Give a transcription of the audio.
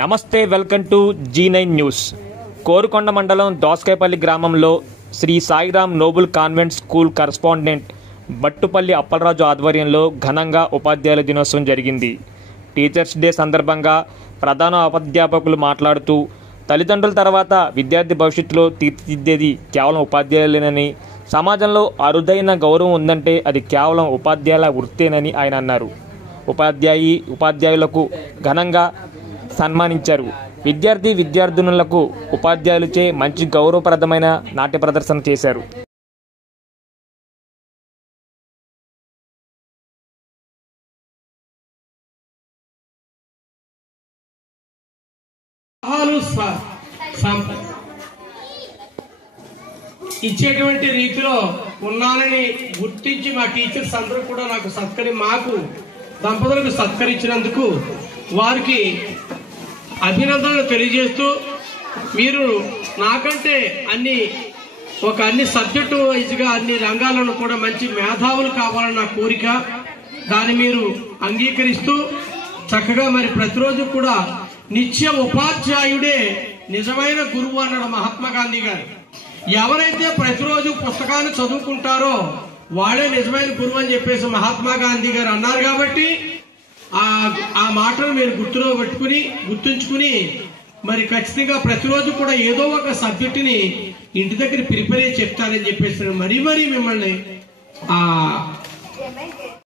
నమస్తే, welcome to G9 news. Korukonda మండలం దోసకాయపల్లి గ్రామంలో Sri Sairam Noble Convent School correspondent Battupalli Appalaraju ఆధ్వర్యంలో ఘనంగా ఉపాధ్యాయుల దినోత్సవం జరిగింది. టీచర్స్ డే సందర్భంగా ప్రధాన ఉపాధ్యాపకులు మాట్లాడుతూ తల్లిదండ్రుల తర్వాత విద్యార్థి భవిష్యత్తులో తీర్చిదిద్దేది కేవలం ఉపాధ్యాయులేనని, సమాజంలో అరుదైన గౌరవం ఉందంటే అది కేవలం ఉపాధ్యాయుల వృత్తేనని ఆయన అన్నారు. ఉపాధ్యాయులకు ఘనంగా సన్మానించారు. విద్యార్థినులకు ఉపాధ్యాయులచే మంచి గౌరవప్రదమైన నాట్య ప్రదర్శన చేశారు. ఇచ్చేటువంటి రీతిలో ఉన్నానని గుర్తించి మా టీచర్స్ అందరూ కూడా మాకు దంపతులకు సత్కరించినందుకు వారికి అభినందనలు తెలియజేస్తూ, మీరు నాకంటే అన్ని సబ్జెక్టు వైజ్గా అన్ని రంగాలను కూడా మంచి మేధావులు కావాలని నా కోరిక. దాన్ని మీరు అంగీకరిస్తూ చక్కగా మరి ప్రతిరోజు కూడా నిత్య ఉపాధ్యాయుడే నిజమైన గురువు అన్నాడు మహాత్మా గాంధీ గారు. ఎవరైతే ప్రతిరోజు పుస్తకాన్ని చదువుకుంటారో వాడే నిజమైన గురువు అని చెప్పేసి మహాత్మా గాంధీ గారు అన్నారు. కాబట్టి ఆ మాటను మీరు గుర్తుంచుకుని మరి ఖచ్చితంగా ప్రతిరోజు కూడా ఏదో ఒక సబ్జెక్టుని ఇంటి దగ్గర ప్రిపేర్ చెప్తారని చెప్పేసి మరీ మిమ్మల్ని